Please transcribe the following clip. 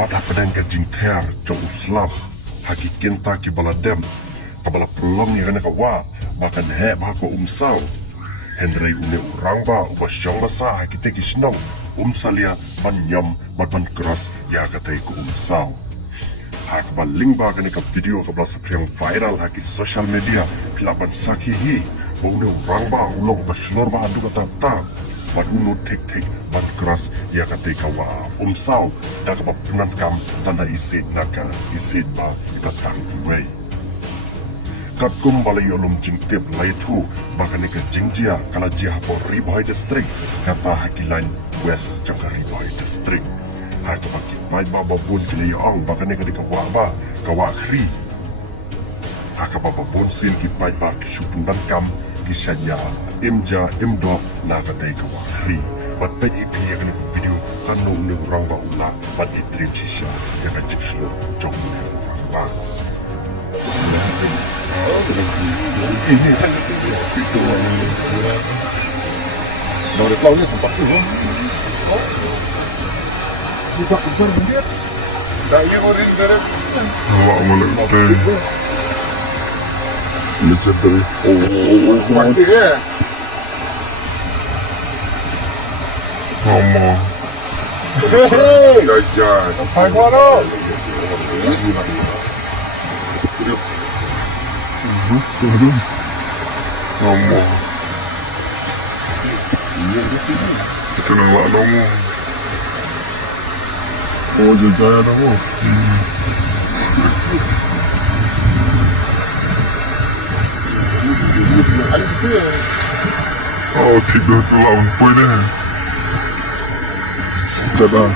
Wat Hapdeng ka jingter jong uslam haki kenta ki baladem kabala pelom ni kana kawa makan he ba ko umsaw Henry une Rangbah uba syong basa haki te kisnong umsalia ban nyam ban keras ya katai ko umsaw hak baling ba kana ka video kabala sepriang viral haki social media pilaban sakihi bau Rangbah ulong baslor ba adu kata ta ban unu tek ban keras ya katai kawa umsaw da ka penan kam tanda isit naka isit ba ikatang way kat kum balai yolum jingtip lai tu bahkan ke jingjia kala jia po Rben district kata hakilan west jangka Rben district ha to baki pai ba babun kile yong bahkan ke kawa ba kawa khri ha ka ba babun sin ki pai ba ki shupun dan kam ki shanya imja imdo na ka dai kawa khri bat pe ipi ya kene video kan no ne Rangbah ula bat itrim shisha ya ka jikshlo jong ne Rangbah ini dari lautnya sempat itu buka besar dia daya orang dari awak mulai lecet dari mati ya mama ya apa kau ngomong kita nak ngomong oh jaya ngomong ada sih oh tiga tu lawan poin ni sudah